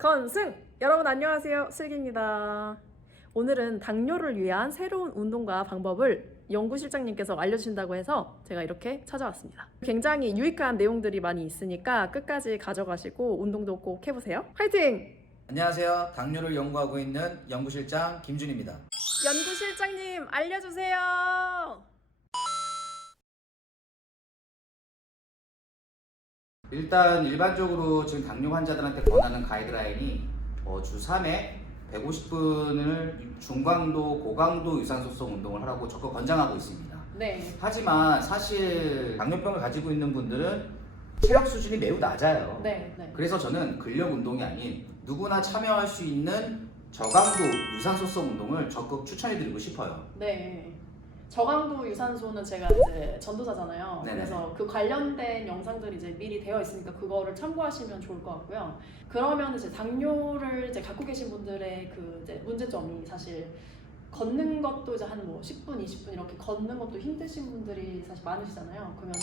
건승! 여러분 안녕하세요. 슬기입니다. 오늘은 당뇨를 위한 새로운 운동과 방법을 연구실장님께서 알려주신다고 해서 제가 이렇게 찾아왔습니다. 굉장히 유익한 내용들이 많이 있으니까 끝까지 가져가시고 운동도 꼭 해보세요. 화이팅! 안녕하세요. 당뇨를 연구하고 있는 연구실장 김준입니다. 연구실장님 알려주세요. 일단 일반적으로 지금 당뇨 환자들한테 권하는 가이드라인이 주 3회 150분을 중강도, 고강도 유산소성 운동을 하라고 적극 권장하고 있습니다. 네. 하지만 사실 당뇨병을 가지고 있는 분들은 체력 수준이 매우 낮아요. 네. 그래서 저는 근력 운동이 아닌 누구나 참여할 수 있는 저강도 유산소성 운동을 적극 추천해드리고 싶어요. 네. 저강도 유산소는 제가 이제 전도사잖아요. 네네. 그래서 그 관련된 영상들이 이제 미리 되어 있으니까 그거를 참고하시면 좋을 것 같고요. 그러면 이제 당뇨를 이제 갖고 계신 분들의 그 이제 문제점이 사실 걷는 것도 이제 한 뭐 10분, 20분 이렇게 걷는 것도 힘드신 분들이 사실 많으시잖아요. 그러면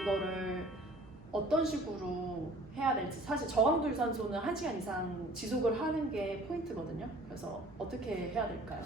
이거를 어떤 식으로 해야 될지, 사실 저강도 유산소는 1시간 이상 지속을 하는 게 포인트거든요. 그래서 어떻게 해야 될까요?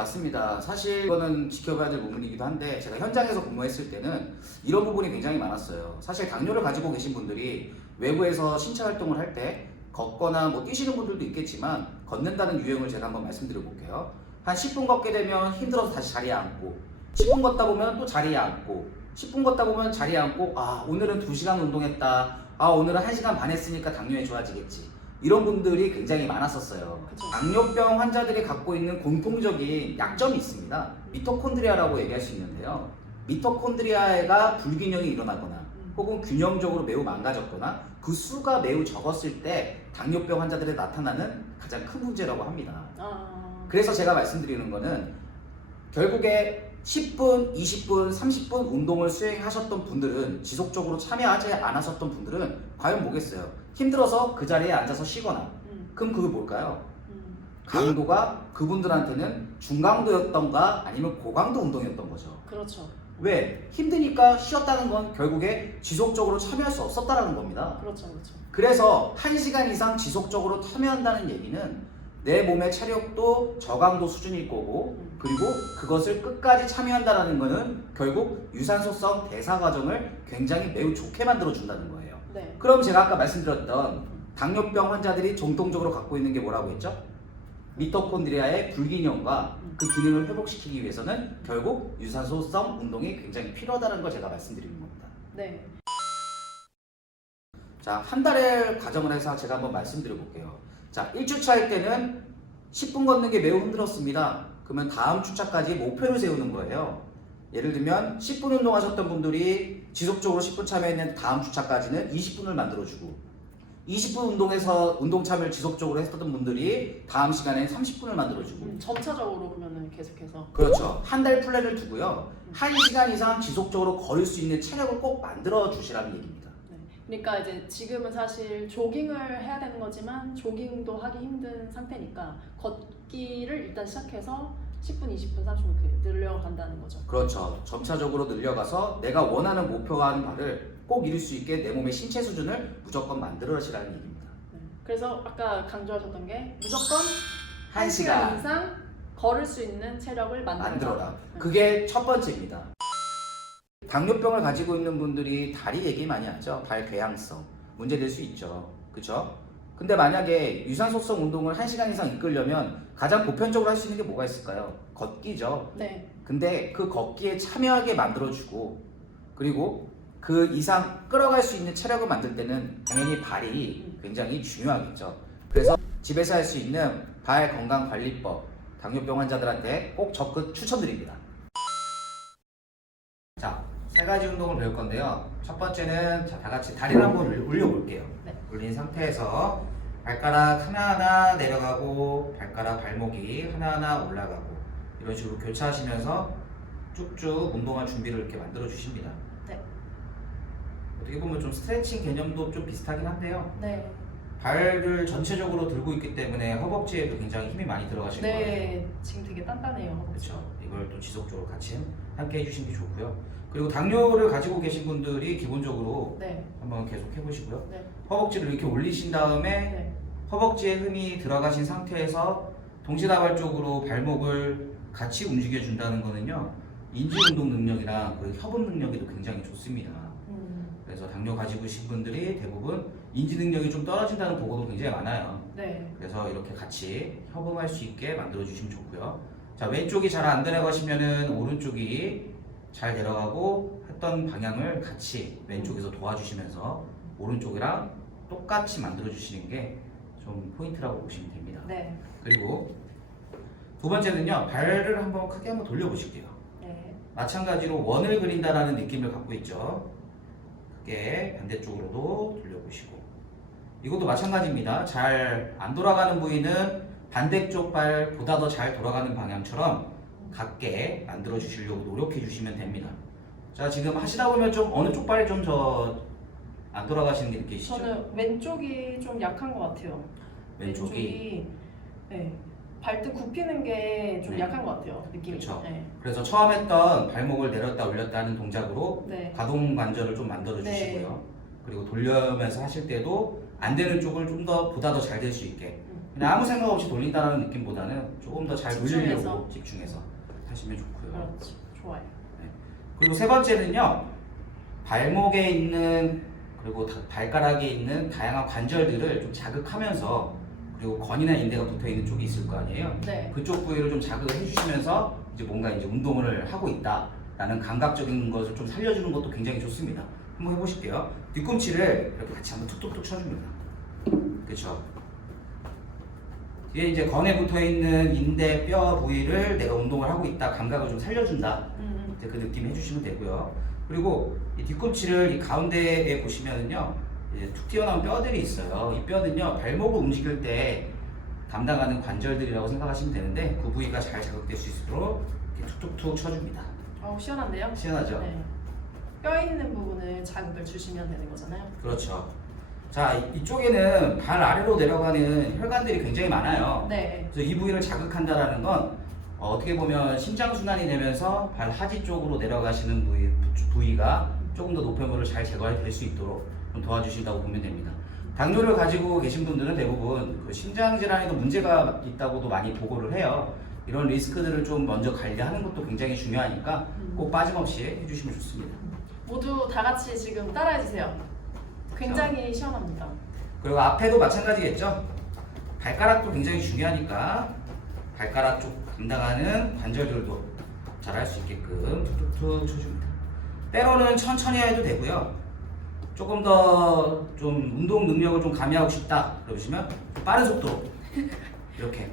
맞습니다. 사실 이거는 지켜봐야 될 부분이기도 한데 제가 현장에서 근무했을 때는 이런 부분이 굉장히 많았어요. 사실 당뇨를 가지고 계신 분들이 외부에서 신체 활동을 할 때 걷거나 뭐 뛰시는 분들도 있겠지만 걷는다는 유형을 제가 한번 말씀드려 볼게요. 한 10분 걷게 되면 힘들어서 다시 자리에 앉고, 10분 걷다 보면 또 자리에 앉고, 10분 걷다 보면 자리에 앉고, 아 오늘은 2시간 운동했다, 아 오늘은 1시간 반 했으니까 당뇨에 좋아지겠지, 이런 분들이 굉장히 많았었어요. 그쵸. 당뇨병 환자들이 갖고 있는 공통적인 약점이 있습니다. 미토콘드리아라고 얘기할 수 있는데요. 미토콘드리아가 불균형이 일어나거나 혹은 균형적으로 매우 망가졌거나 그 수가 매우 적었을 때 당뇨병 환자들에 나타나는 가장 큰 문제라고 합니다. 그래서 제가 말씀드리는 거는 결국에 10분, 20분, 30분 운동을 수행하셨던 분들은, 지속적으로 참여하지 않았었던 분들은 과연 뭐겠어요? 힘들어서 그 자리에 앉아서 쉬거나, 그럼 그게 뭘까요? 강도가 그분들한테는 중강도였던가 아니면 고강도 운동이었던 거죠. 그렇죠. 왜? 힘드니까 쉬었다는 건 결국에 지속적으로 참여할 수 없었다라는 겁니다. 그렇죠. 그래서 1시간 이상 지속적으로 참여한다는 얘기는 내 몸의 체력도 저강도 수준일 거고, 그리고 그것을 끝까지 참여한다는 거는 결국 유산소성 대사 과정을 굉장히 매우 좋게 만들어 준다는 거예요. 네. 그럼 제가 아까 말씀드렸던 당뇨병 환자들이 공통적으로 갖고 있는 게 뭐라고 했죠? 미토콘드리아의 불균형과 그 기능을 회복시키기 위해서는 결국 유산소성 운동이 굉장히 필요하다는 걸 제가 말씀드리는 겁니다. 네. 자, 한 달을 가정을 해서 제가 한번 말씀드려 볼게요. 자, 1주차일 때는 10분 걷는 게 매우 힘들었습니다. 그러면 다음 주차까지 목표를 세우는 거예요. 예를 들면 10분 운동하셨던 분들이 지속적으로 10분 참여했는 다음 주차까지는 20분을 만들어주고, 20분 운동에서 운동 참여를 지속적으로 했었던 분들이 다음 시간에 30분을 만들어주고, 점차적으로 그러면 계속해서. 그렇죠. 한 달 플랜을 두고요. 1시간 이상 지속적으로 걸을 수 있는 체력을 꼭 만들어 주시라는 얘기입니다. 그러니까 이제 지금은 사실 조깅을 해야 되는 거지만 조깅도 하기 힘든 상태니까 걷기를 일단 시작해서 10분, 20분, 30분 이렇게 늘려간다는 거죠. 그렇죠. 점차적으로 늘려가서 내가 원하는 목표한 바를 꼭 이룰 수 있게 내 몸의 신체 수준을 무조건 만들어시라는 얘기입니다. 그래서 아까 강조하셨던 게 무조건 1시간 이상 걸을 수 있는 체력을 만들어라. 그게 첫 번째입니다. 당뇨병을 가지고 있는 분들이 다리 얘기 많이 하죠. 발 궤양성 문제될 수 있죠. 그렇죠? 근데 만약에 유산소성 운동을 1시간 이상 이끌려면 가장 보편적으로 할 수 있는 게 뭐가 있을까요? 걷기죠. 네. 근데 그 걷기에 참여하게 만들어주고, 그리고 그 이상 끌어갈 수 있는 체력을 만들 때는 당연히 발이 굉장히 중요하겠죠. 그래서 집에서 할 수 있는 발 건강 관리법, 당뇨병 환자들한테 꼭 적극 추천드립니다. 자, 3가지 운동을 배울 건데요. 첫 번째는 다 같이 다리를 한번 올려볼게요. 네. 올린 상태에서 발가락 하나하나 내려가고 발가락 발목이 하나하나 올라가고, 이런 식으로 교차하시면서 쭉쭉 운동할 준비를 이렇게 만들어 주십니다. 네. 어떻게 보면 좀 스트레칭 개념도 좀 비슷하긴 한데요. 네. 발을 전체적으로 들고 있기 때문에 허벅지에도 굉장히 힘이 많이 들어가실 거예요. 네. 지금 되게 단단해요. 그렇죠. 이걸 또 지속적으로 같이 함께 해주시는 게 좋고요. 그리고 당뇨를 가지고 계신 분들이 기본적으로 네. 한번 계속 해보시고요. 네. 허벅지를 이렇게 올리신 다음에 네. 허벅지에 힘이 들어가신 상태에서 동시다발적으로 발목을 같이 움직여 준다는 거는요, 인지 운동 능력이랑 그리고 협응 능력에도 굉장히 좋습니다. 그래서 당뇨 가지고 계신 분들이 대부분 인지 능력이 좀 떨어진다는 보고도 굉장히 많아요. 네. 그래서 이렇게 같이 협응할 수 있게 만들어 주시면 좋고요. 자, 왼쪽이 잘 안 내려가시면은 오른쪽이 잘 내려가고 했던 방향을 같이 왼쪽에서 도와주시면서 오른쪽이랑 똑같이 만들어 주시는 게 좀 포인트라고 보시면 됩니다. 네. 그리고 두 번째는요, 발을 한번 크게 한번 돌려보실게요. 네. 마찬가지로 원을 그린다라는 느낌을 갖고 있죠. 크게 반대쪽으로도 돌려보시고, 이것도 마찬가지입니다. 잘 안 돌아가는 부위는 반대쪽 발보다 더 잘 돌아가는 방향처럼 같게 만들어 주시려고 노력해 주시면 됩니다. 자, 지금 하시다 보면 좀 어느 쪽 발이 좀 안 돌아가시는 게 느끼시죠? 저는 왼쪽이 좀 약한 것 같아요. 왼쪽이. 네. 발등 굽히는 게 좀 네. 약한 것 같아요. 느낌이. 그쵸. 네. 그래서 처음 했던 발목을 내렸다 올렸다 하는 동작으로 네. 가동 관절을 좀 만들어 주시고요. 그리고 돌려면서 하실 때도 안 되는 쪽을 좀 더 보다 더 잘 될 수 있게, 그냥 아무 생각 없이 돌린다는 느낌보다는 조금 더 잘 돌리려고 집중해서 하시면 좋고요. 그렇죠. 좋아요. 그리고 세 번째는요, 발목에 있는 그리고 발가락에 있는 다양한 관절들을 좀 자극하면서, 그리고 건이나 인대가 붙어 있는 쪽이 있을 거 아니에요. 네. 그쪽 부위를 좀 자극을 해주시면서 이제 뭔가 이제 운동을 하고 있다라는 감각적인 것을 좀 살려주는 것도 굉장히 좋습니다. 한번 해보실게요. 뒤꿈치를 이렇게 같이 한번 툭툭툭 쳐줍니다. 그렇죠. 뒤에 이제 건에 붙어 있는 인대, 뼈 부위를 내가 운동을 하고 있다, 감각을 좀 살려준다. 이제 그 느낌 해주시면 되고요. 그리고 이 뒤꿈치를 이 가운데에 보시면은요, 이제 툭 튀어나온 뼈들이 있어요. 이 뼈는요, 발목을 움직일 때 담당하는 관절들이라고 생각하시면 되는데, 그 부위가 잘 자극될 수 있도록 이렇게 툭툭툭 쳐줍니다. 시원한데요? 시원하죠? 네. 뼈 있는 부분을 자극을 주시면 되는 거잖아요. 그렇죠. 자, 이쪽에는 발 아래로 내려가는 혈관들이 굉장히 많아요. 네. 그래서 이 부위를 자극한다라는 건 어떻게 보면 심장순환이 되면서 발 하지 쪽으로 내려가시는 부위가 조금 더 노폐물을 잘 제거될 수 있도록 좀 도와주신다고 보면 됩니다. 당뇨를 가지고 계신 분들은 대부분 그 심장 질환에도 문제가 있다고도 많이 보고를 해요. 이런 리스크들을 좀 먼저 관리하는 것도 굉장히 중요하니까 꼭 빠짐없이 해주시면 좋습니다. 모두 다 같이 지금 따라해주세요. 굉장히 시원합니다. 그리고 앞에도 마찬가지겠죠? 발가락도 굉장히 중요하니까 발가락 쪽 담당하는 관절들도 잘 할 수 있게끔 툭툭툭 쳐줍니다. 때로는 천천히 해도 되고요. 조금 더 좀 운동 능력을 좀 가미하고 싶다 그러시면 빠른 속도로 이렇게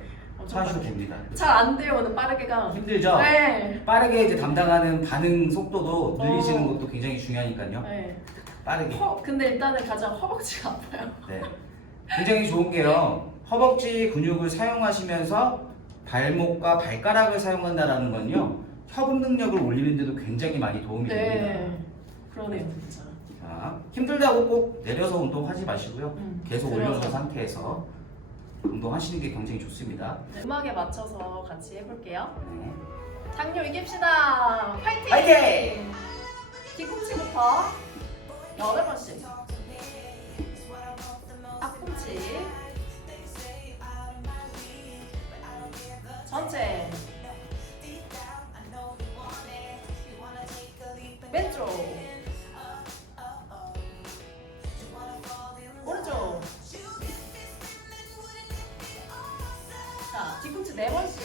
하셔도 됩니다. 잘 안 돼요, 오늘 빠르게가. 힘들죠? 네. 빠르게 이제 담당하는 반응 속도도 늘리시는 어. 것도 굉장히 중요하니까요. 네. 빠르게. 근데 일단은 가장 허벅지가 아파요. 네. 굉장히 좋은 게요, 허벅지 근육을 사용하시면서 발목과 발가락을 사용한다는 건요, 협응 능력을 올리는 데도 굉장히 많이 도움이 됩니다. 네. 그러네요, 진짜. 자, 힘들다고 꼭 내려서 운동하지 마시고요. 계속 들어서. 올려놓은 상태에서 운동하시는 게 굉장히 좋습니다. 네, 음악에 맞춰서 같이 해볼게요. 네. 당뇨 이깁시다. 화이팅! 화이팅! 뒤꿈치부터 8번씩. 앞꿈치. 전체. 왼쪽. 오른쪽. 자, 뒤꿈치 4번씩.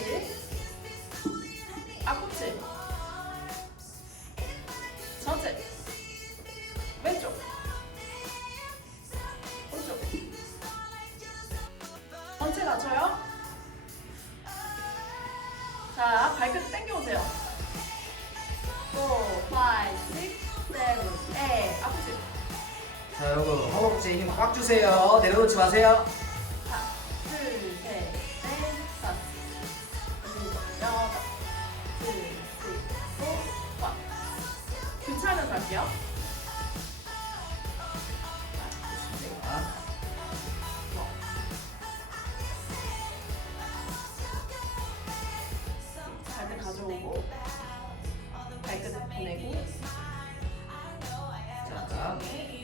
앞꿈치. 전체. 왼쪽. 오른쪽. 전체 낮춰요. 자, 발끝 당겨오세요. 4, 5, 6, 7, 8. 앞꿈치. 자, 여러분 허벅지에 힘 꽉 주세요. 내려놓지 마세요. 하나, 둘, 셋, 넷, 다섯, 일곱, 여덟, 둘, 셋, 넷, 와. 교차하면서 할게요. 좋습니다. 발끝 가져오고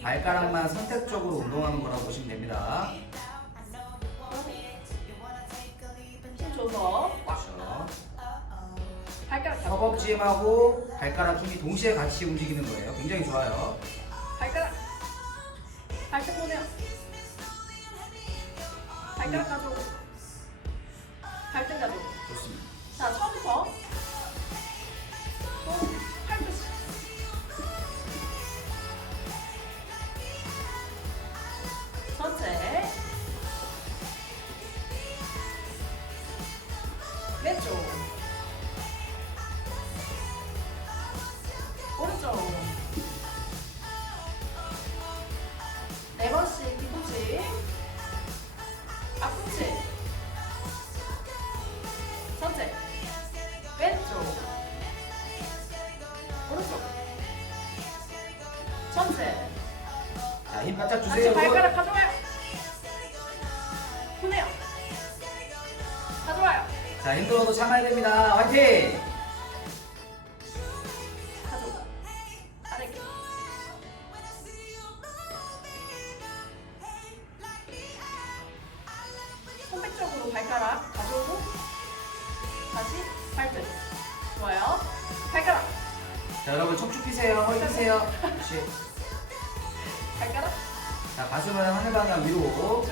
발가락만 선택적으로 운동하는 거라고 보시면 됩니다. 힘 줘서 그렇죠. 발가락 잡고 허벅지하고 발가락 힘이 동시에 같이 움직이는 거예요. 굉장히 좋아요. 발가락 발등 보내요. 발가락 가지고 발등 가지고. 좋습니다. 자, 처음부터 또 팔꿈치. 전체. 왼쪽. 오른쪽. 4번씩 뒤꿈치. 앞꿈치. 전체. 왼쪽. 오른쪽. 전체. 자, 힘 바짝 다시 주세요. 발가락 가져와요. 보내요. 가져와요. 자, 힘들어도 참아야 됩니다. 화이팅! 가져와. 아랫게. 선택적으로 발가락 가져오고 다시 발등. 좋아요. 발가락. 자, 여러분 척추 피세요. 허리 피세요. 그렇지. 발가락. 자, 가슴은 하늘 방향 위로.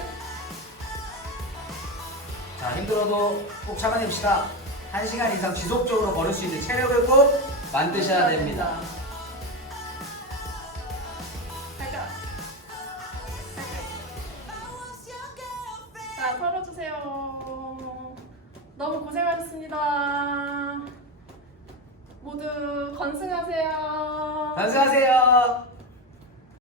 자, 힘들어도 꼭 참아냅시다. 1시간 이상 지속적으로 걸을 수 있는 체력을 꼭 만드셔야 됩니다. 발가락. 자, 털어주세요. 너무 고생하셨습니다. 모두 건승하세요. 반수하세요.